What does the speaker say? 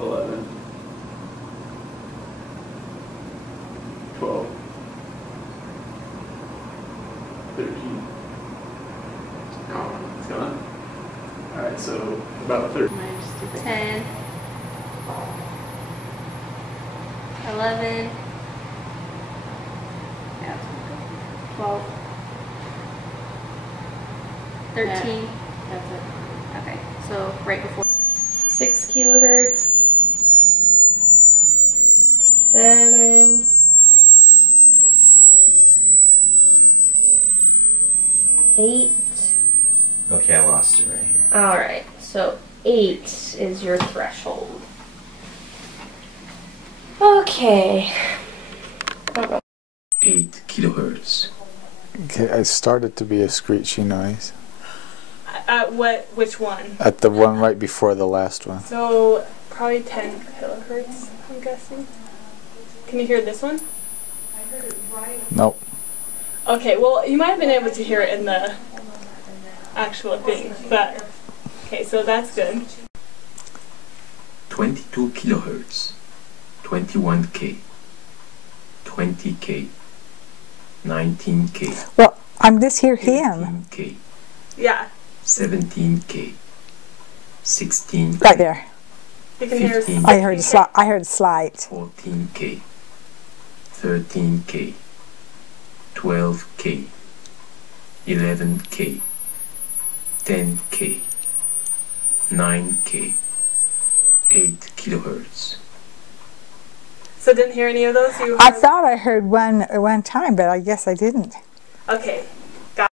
11, 12, 13. It's gone. Alright, so about 30. 10, 11, 12, 13. That's it. Okay, so right before 6 kilohertz, 7, 8. Okay, I lost it right here. All right, so 8 is your threshold. Okay. 8 kilohertz. Okay, it started to be a screechy noise. At which one? At the one right before the last one. So probably 10 kilohertz, I'm guessing. Can you hear this one? Nope. Okay, well you might have been able to hear it in the actual thing, but okay, so that's good. 22 kilohertz. 21K. 20K. 19K. Well, I'm just hear him. 18K. Yeah. 17K. 16K. Right there. You can hear 15. I heard a slight. 14K. 13K. 12K. 11K. 10K. 9K. 8 kilohertz. So didn't hear any of those? I thought I heard one time, but I guess I didn't. Okay,